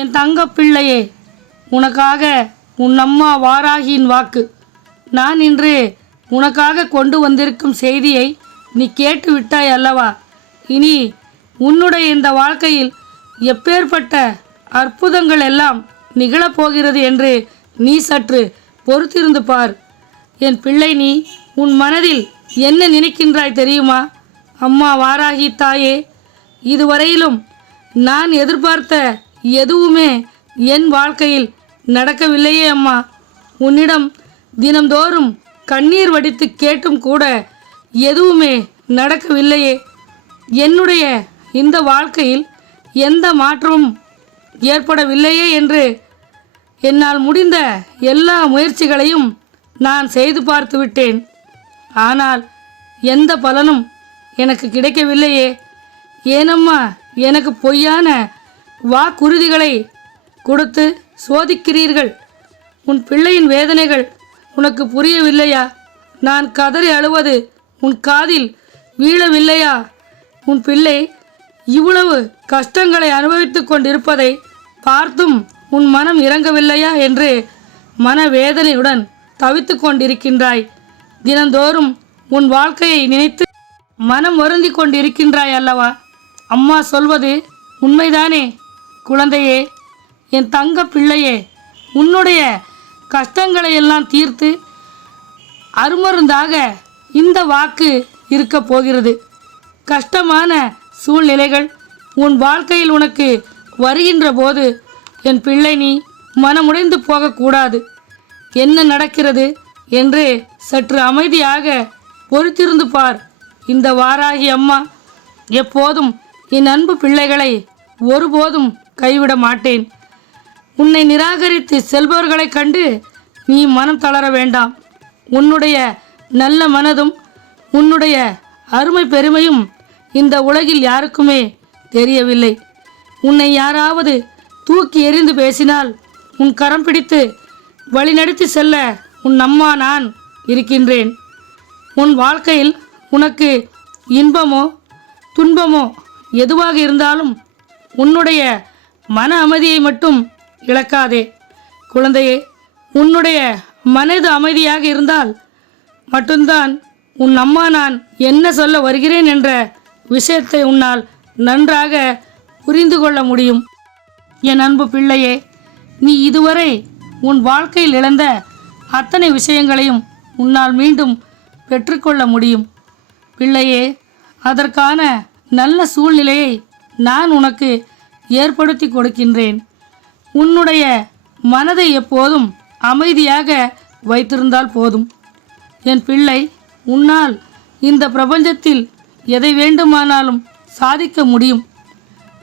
என் தங்க பிள்ளையே உனக்காக உன் அம்மா வாராகியின் வாக்கு. நான் இன்று உனக்காக கொண்டு வந்திருக்கும் செய்தியை நீ கேட்டு விட்டாய் அல்லவா? இனி உன்னுடைய இந்த வாழ்க்கையில் எப்பேற்பட்ட அற்புதங்கள் எல்லாம் நிகழப்போகிறது என்று நீ சற்று பொறுத்திருந்து பார். என் பிள்ளை நீ உன் மனதில் என்ன நினைக்கின்றாய் தெரியுமா? அம்மா வாராகி தாயே இதுவரையிலும் நான் எதிர்பார்த்த எதுவுமே என் வாழ்க்கையில் நடக்கவில்லையே அம்மா. உன்னிடம் தினம்தோறும் கண்ணீர் வடித்து கேட்டும் கூட எதுவுமே நடக்கவில்லையே. என்னுடைய இந்த வாழ்க்கையில் எந்த மாற்றமும் ஏற்படவில்லையே என்று என்னால் முடிந்த எல்லா முயற்சிகளையும் நான் செய்து பார்த்து விட்டேன். ஆனால் எந்த பலனும் எனக்கு கிடைக்கவில்லையே. ஏனம்மா எனக்கு பொய்யான வாக்குறுதிகளை கொடுத்து சோதிக்கிறீர்கள். உன் பிள்ளையின் வேதனைகள் உனக்கு புரியவில்லையா? நான் கதறி அழுவது உன் காதில் வீழவில்லையா? உன் பிள்ளை இவ்வளவு கஷ்டங்களை அனுபவித்துக் கொண்டிருப்பதை பார்த்தும் உன் மனம் இறங்கவில்லையா என்று மனவேதனையுடன் தவித்து கொண்டிருக்கின்றாய். தினந்தோறும் உன் வாழ்க்கையை நினைத்து மனம் வருந்தி கொண்டிருக்கின்றாய் அல்லவா? அம்மா சொல்வது உண்மைதானே? குழந்தையே என் தங்க பிள்ளையே உன்னுடைய கஷ்டங்களை எல்லாம் தீர்த்து அருமருந்தாக இந்த வாக்கு இருக்க போகிறது. கஷ்டமான சூழ்நிலைகள் உன் வாழ்க்கையில் உனக்கு வருகின்ற போது என் பிள்ளை நீ மனமுடைந்து போகக்கூடாது. என்ன நடக்கிறது என்று சற்று அமைதியாக பொறுத்திருந்து பார். இந்த வாராகி அம்மா எப்போதும் என் அன்பு பிள்ளைகளை ஒருபோதும் கைவிட மாட்டேன். உன்னை நிராகரித்து செல்பவர்களைக் கண்டு நீ மனம் தளர வேண்டாம். உன்னுடைய நல்ல மனதும் உன்னுடைய அருமை பெருமையும் இந்த உலகில் யாருக்குமே தெரியவில்லை. உன்னை யாராவது தூக்கி எறிந்து பேசினால் உன் கரம் பிடித்து வழிநடத்தி செல்ல உன் அம்மா நான் இருக்கின்றேன். உன் வாழ்க்கையில் உனக்கு இன்பமோ துன்பமோ எதுவாக இருந்தாலும் உன்னுடைய மன அமைதியை மட்டும் இழக்காதே. குழந்தையே உன்னுடைய மனது அமைதியாக இருந்தால் மட்டும்தான் உன் அம்மா நான் என்ன சொல்ல வருகிறேன் என்ற விஷயத்தை உன்னால் நன்றாக புரிந்து கொள்ள முடியும். என் அன்பு பிள்ளையே நீ இதுவரை உன் வாழ்க்கையில் இழந்த அத்தனை விஷயங்களையும் உன்னால் மீண்டும் பெற்றுக்கொள்ள முடியும். பிள்ளையே அதற்கான நல்ல சூழ்நிலையை நான் உனக்கு ஏற்படுத்தி கொடுக்கின்றேன். உன்னுடைய மனதை எப்போதும் அமைதியாக வைத்திருந்தால் போதும். என் பிள்ளை உன்னால் இந்த பிரபஞ்சத்தில் எதை வேண்டுமானாலும் சாதிக்க முடியும்.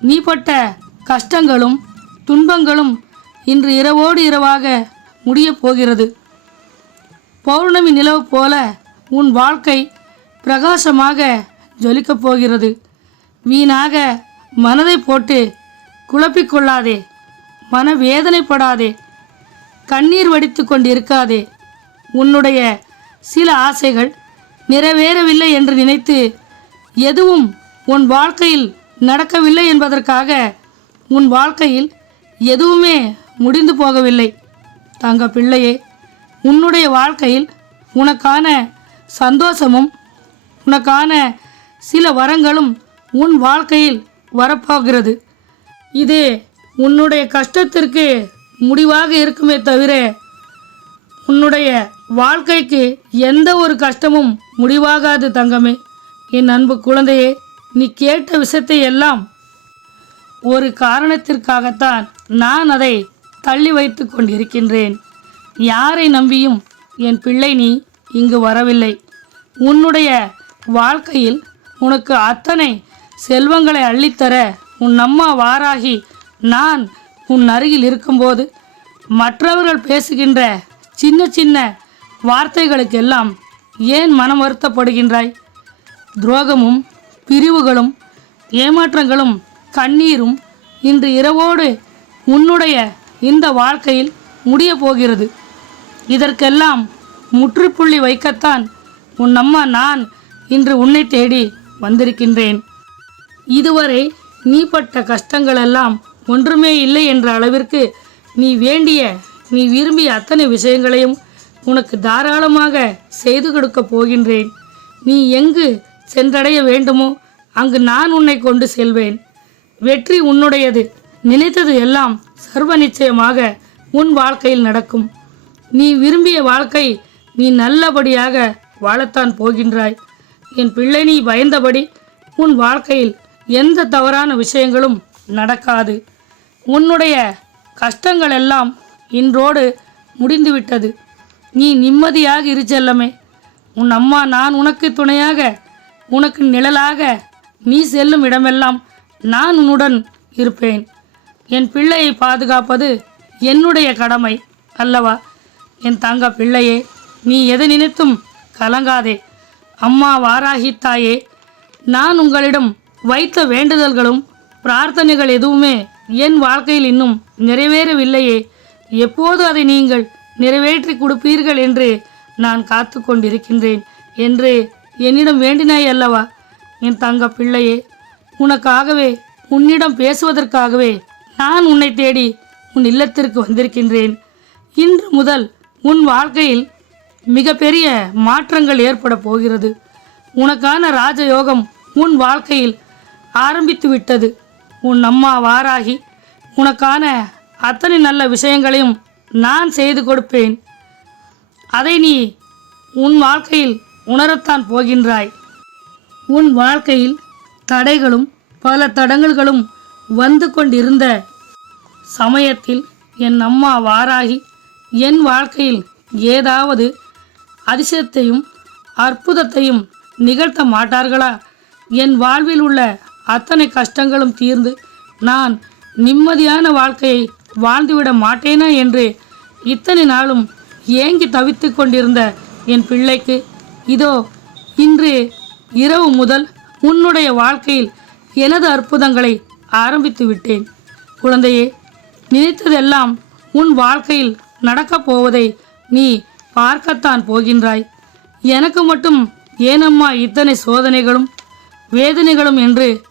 நீ பட்ட கஷ்டங்களும் துன்பங்களும் இன்று இரவோடு இரவாக முடியப் போகிறது. பௌர்ணமி நிலவு போல உன் வாழ்க்கை பிரகாசமாக ஜொலிக்கப் போகிறது. வீணாக மனதை போட்டு குழப்பிக்கொள்ளாதே. மனவேதனைப்படாதே. கண்ணீர் வடித்து கொண்டிருக்காதே. உன்னுடைய சில ஆசைகள் நிறைவேறவில்லை என்று நினைத்து எதுவும் உன் வாழ்க்கையில் நடக்கவில்லை என்பதற்காக உன் வாழ்க்கையில் எதுவுமே முடிந்து போகவில்லை. தங்க பிள்ளையே உன்னுடைய வாழ்க்கையில் உனக்கான சந்தோஷமும் உனக்கான சில வரங்களும் உன் வாழ்க்கையில் வரப்போகிறது. இது உன்னுடைய கஷ்டத்திற்கு முடிவாக இருக்குமே தவிர உன்னுடைய வாழ்க்கைக்கு எந்த ஒரு கஷ்டமும் முடிவாகாது தங்கமே. என் அன்பு குழந்தையே நீ கேட்ட விஷயத்தை எல்லாம் ஒரு காரணத்திற்காகத்தான் நான் அதை தள்ளி வைத்து கொண்டிருக்கின்றேன். யாரை நம்பியும் என் பிள்ளை நீ இங்கு வரவில்லை. உன்னுடைய வாழ்க்கையில் உனக்கு அத்தனை செல்வங்களை அள்ளித்தர உன் அம்மா வாராகி நான் உன் அருகில் இருக்கும்போது மற்றவர்கள் பேசுகின்ற சின்ன சின்ன வார்த்தைகளுக்கெல்லாம் ஏன் மனம் வருத்தப்படுகின்றாய்? துரோகமும் பிரிவுகளும் ஏமாற்றங்களும் கண்ணீரும் இன்று இரவோடு உன்னுடைய இந்த வாழ்க்கையில் முடிய போகிறது. இதற்கெல்லாம் முற்றுப்புள்ளி வைக்கத்தான் உன் அம்மா நான் இன்று உன்னை தேடி வந்திருக்கின்றேன். இதுவரை நீ பட்ட கஷ்டங்களெல்லாம் ஒன்றுமே இல்லை என்ற அளவிற்கு நீ வேண்டிய நீ விரும்பிய அத்தனை விஷயங்களையும் உனக்கு தாராளமாக செய்து கொடுக்கப் போகின்றேன். நீ எங்கு சென்றடைய வேண்டுமோ அங்கு நான் உன்னை கொண்டு செல்வேன். வெற்றி உன்னுடையது. நினைத்தது எல்லாம் சர்வ நிச்சயமாக உன் வாழ்க்கையில் நடக்கும். நீ விரும்பிய வாழ்க்கை நீ நல்லபடியாக வாழத்தான் போகின்றாய். என் பிள்ளை நீ பயந்தபடி உன் வாழ்க்கையில் எந்த தவறான விஷயங்களும் நடக்காது. உன்னுடைய கஷ்டங்கள் எல்லாம் இன்றோடு முடிந்துவிட்டது. நீ நிம்மதியாக இரு செல்லமே. உன் அம்மா நான் உனக்கு துணையாக உனக்கு நிழலாக நீ செல்லும் இடமெல்லாம் நான் உன்னுடன் இருப்பேன். என் பிள்ளையை பாதுகாப்பது என்னுடைய கடமை அல்லவா? என் தங்க பிள்ளையே நீ எதை நினைத்தும் கலங்காதே. அம்மா வாராகித்தாயே நான் உங்களிடம் வைத்த வேண்டுதல்களும் பிரார்த்தனைகள் எதுவுமே என் வாழ்க்கையில் இன்னும் நிறைவேறவில்லையே. எப்போது அதை நீங்கள் நிறைவேற்றி கொடுப்பீர்கள் என்று நான் காத்து கொண்டிருக்கின்றேன். என்று என்னிடம் வேண்டினாய் அல்லவா? என் தங்க பிள்ளையே உனக்காகவே உன்னிடம் பேசுவதற்காகவே நான் உன்னை தேடி உன் இல்லத்திற்கு வந்திருக்கின்றேன். இன்று முதல் உன் வாழ்க்கையில் மிகப்பெரிய மாற்றங்கள் ஏற்பட போகிறது. உனக்கான ராஜயோகம் உன் வாழ்க்கையில் ஆரம்பித்து விட்டது. உன் அம்மா வாராகி உனக்கான அத்தனை நல்ல விஷயங்களையும் நான் செய்து கொடுப்பேன். அதை நீ உன் வாழ்க்கையில் உணரத்தான் போகின்றாய். உன் வாழ்க்கையில் தடைகளும் பல தடங்கல்களும் வந்து கொண்டிருந்த சமயத்தில் என் அம்மா வாராகி என் வாழ்க்கையில் ஏதாவது அதிசயத்தையும் அற்புதத்தையும் நிகழ்த்த மாட்டார்களா? என் வாழ்வில் உள்ள அத்தனை கஷ்டங்களும் தீர்ந்து நான் நிம்மதியான வாழ்க்கையை வாழ்ந்துவிட மாட்டேனா என்று இத்தனை நாளும் ஏங்கி தவித்து கொண்டிருந்த என் பிள்ளைக்கு இதோ இன்று இரவு முதல் உன்னுடைய வாழ்க்கையில் எனது அற்புதங்களை ஆரம்பித்து விட்டேன். குழந்தையே நினைத்ததெல்லாம் உன் வாழ்க்கையில் நடக்கப் போவதை நீ பார்க்கத்தான் போகின்றாய். எனக்கு மட்டும் ஏனம்மா இத்தனை சோதனைகளும் வேதனைகளும் என்று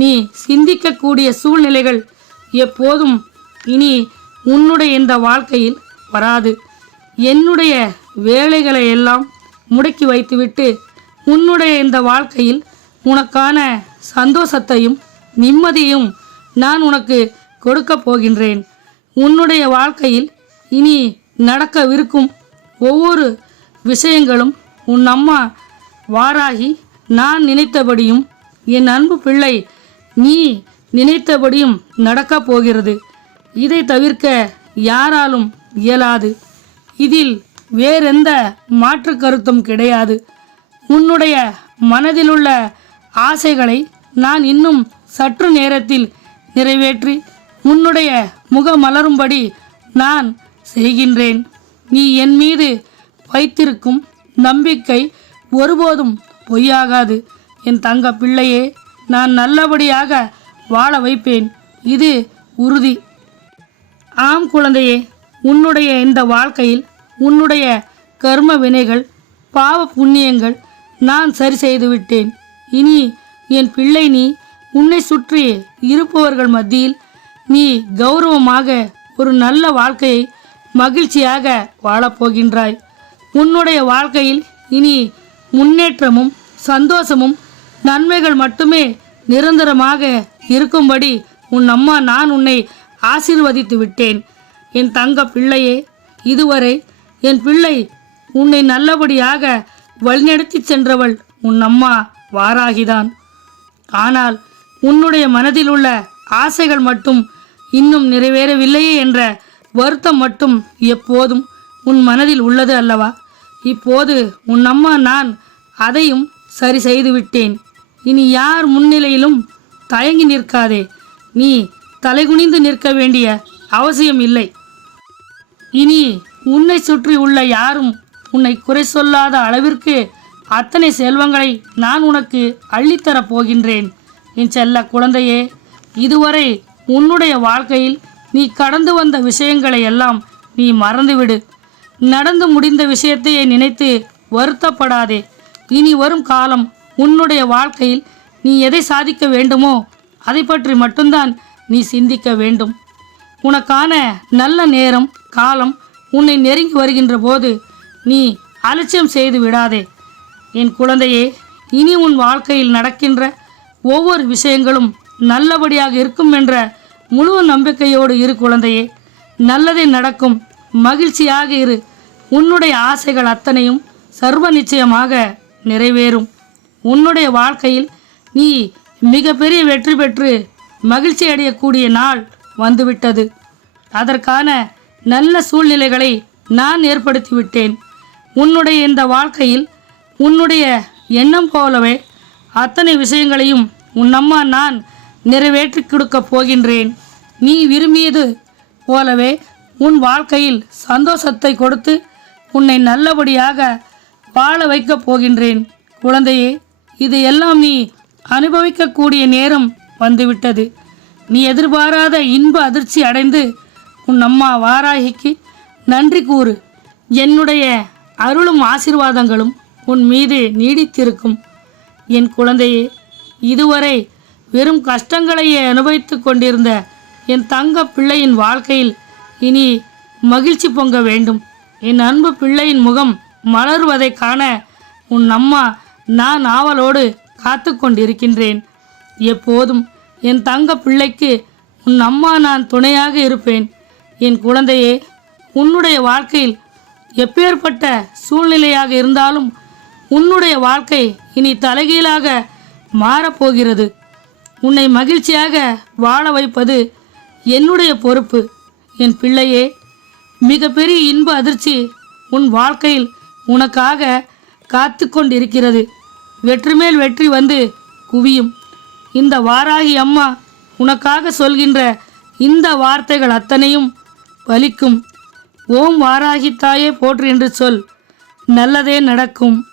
நீ சிந்திக்கக்கூடிய சூழ்நிலைகள் எப்போதும் இனி உன்னுடைய இந்த வாழ்க்கையில் வராது. என்னுடைய வேலைகளை எல்லாம் முடக்கி வைத்துவிட்டு உன்னுடைய இந்த வாழ்க்கையில் உனக்கான சந்தோஷத்தையும் நிம்மதியும் நான் உனக்கு கொடுக்கப் போகின்றேன். உன்னுடைய வாழ்க்கையில் இனி நடக்கவிருக்கும் ஒவ்வொரு விஷயங்களும் உன் அம்மா வாராகி நான் நினைத்தபடியும் என் அன்பு பிள்ளை நீ நினைத்தபடியும் நடக்கப் போகிறது. இதை தவிர்க்க யாராலும் இயலாது. இதில் வேறெந்த மாற்று கருத்தும் கிடையாது. உன்னுடைய மனதிலுள்ள ஆசைகளை நான் இன்னும் சற்று நேரத்தில் நிறைவேற்றி உன்னுடைய முக மலரும்படி நான் செய்கின்றேன். நீ என் மீது வைத்திருக்கும் நம்பிக்கை ஒருபோதும் பொய்யாகாது. என் தங்க பிள்ளையே நான் நல்லபடியாக வாழ வைப்பேன். இது உறுதி. ஆம் குழந்தையே உன்னுடைய இந்த வாழ்க்கையில் உன்னுடைய கர்ம வினைகள் பாவ புண்ணியங்கள் நான் சரி செய்துவிட்டேன் இனி என் பிள்ளை நீ உன்னை சுற்றி இருப்பவர்கள் மத்தியில் நீ கௌரவமாக ஒரு நல்ல வாழ்க்கையை மகிழ்ச்சியாக வாழப்போகின்றாய் உன்னுடைய வாழ்க்கையில் இனி முன்னேற்றமும் சந்தோஷமும் நன்மைகள் மட்டுமே நிரந்தரமாக இருக்கும்படி உன் அம்மா நான் உன்னை ஆசீர்வதித்து விட்டேன். என் தங்க பிள்ளையே இதுவரை என் பிள்ளை உன்னை நல்லபடியாக வழிநடத்தி சென்றவள் உன் அம்மா வாராகிதான். ஆனால் உன்னுடைய மனதில் உள்ள ஆசைகள் மட்டும் இன்னும் நிறைவேறவில்லையே என்ற வருத்தம் மட்டும் எப்போதும் உன் மனதில் உள்ளது அல்லவா? இப்போது உன் அம்மா நான் அதையும் சரி செய்து விட்டேன். இனி யார் முன்னிலையிலும் தயங்கி நிற்காதே. நீ தலைகுனிந்து நிற்க வேண்டிய அவசியம் இல்லை. இனி உன்னை சுற்றி உள்ள யாரும் உன்னை குறை சொல்லாத அளவிற்கு அத்தனை செல்வங்களை நான் உனக்கு அள்ளித்தரப் போகின்றேன். என் செல்ல குழந்தையே இதுவரை உன்னுடைய வாழ்க்கையில் நீ கடந்து வந்த விஷயங்களை எல்லாம் நீ மறந்துவிடு. நடந்து முடிந்த விஷயத்தையே நினைத்து வருத்தப்படாதே. இனி வரும் காலம் உன்னுடைய வாழ்க்கையில் நீ எதை சாதிக்க வேண்டுமோ அதை பற்றி மட்டும்தான் நீ சிந்திக்க வேண்டும். உனக்கான நல்ல நேரம் காலம் உன்னை நெருங்கி வருகின்ற போது நீ அலட்சியம் செய்து விடாதே. என் குழந்தையே இனி உன் வாழ்க்கையில் நடக்கின்ற ஒவ்வொரு விஷயங்களும் நல்லபடியாக இருக்கும் என்ற முழு நம்பிக்கையோடு இரு குழந்தையே. நல்லதே நடக்கும். மகிழ்ச்சியாக இரு. உன்னுடைய ஆசைகள் அத்தனையும் சர்வ நிச்சயமாக நிறைவேறும். உன்னுடைய வாழ்க்கையில் நீ மிகப்பெரிய வெற்றி பெற்று மகிழ்ச்சி அடையக்கூடிய நாள் வந்துவிட்டது. அதற்கான நல்ல சூழ்நிலைகளை நான் ஏற்படுத்திவிட்டேன். உன்னுடைய இந்த வாழ்க்கையில் உன்னுடைய எண்ணம் போலவே அத்தனை விஷயங்களையும் உன் அம்மா நான் நிறைவேற்றி கொடுக்கப் போகின்றேன். நீ விரும்பியது போலவே உன் வாழ்க்கையில் சந்தோஷத்தை கொடுத்து உன்னை நல்லபடியாக வாழ வைக்கப் போகின்றேன். குழந்தையே இது எல்லாம் நீ அனுபவிக்கக்கூடிய நேரம் வந்துவிட்டது. நீ எதிர்பாராத இன்ப அதிர்ச்சி அடைந்து உன் அம்மா வாராகிக்கு நன்றி கூறு. என்னுடைய அருளும் ஆசீர்வாதங்களும் உன் மீது நீடித்திருக்கும். என் குழந்தையே இதுவரை வெறும் கஷ்டங்களையே அனுபவித்துக் கொண்டிருந்த என் தங்க பிள்ளையின் வாழ்க்கையில் இனி மகிழ்ச்சி பொங்க வேண்டும். என் அன்பு பிள்ளையின் முகம் மலர்வதைக் காண உன் அம்மா நான் ஆவலோடு காத்து கொண்டிருக்கின்றேன் எப்போதும் என் தங்க பிள்ளைக்கு உன் அம்மா நான் துணையாக இருப்பேன். என் குழந்தையே உன்னுடைய வாழ்க்கையில் எப்பேற்பட்ட சூழ்நிலையாக இருந்தாலும் உன்னுடைய வாழ்க்கை இனி தலைகீழாக மாறப்போகிறது. உன்னை மகிழ்ச்சியாக வாழ வைப்பது என்னுடைய பொறுப்பு. என் பிள்ளையே மிகப்பெரிய இன்ப அதிர்ச்சி உன் வாழ்க்கையில் உனக்காக காத்து கொண்டிருக்கிறது வெற்றி மேல் வெற்றி வந்து குவியும். இந்த வாராகி அம்மா உனக்காக சொல்கின்ற இந்த வார்த்தைகள் அத்தனையும் பலிக்கும். ஓம் வாராகி தாயே போற்று என்று சொல். நல்லதே நடக்கும்.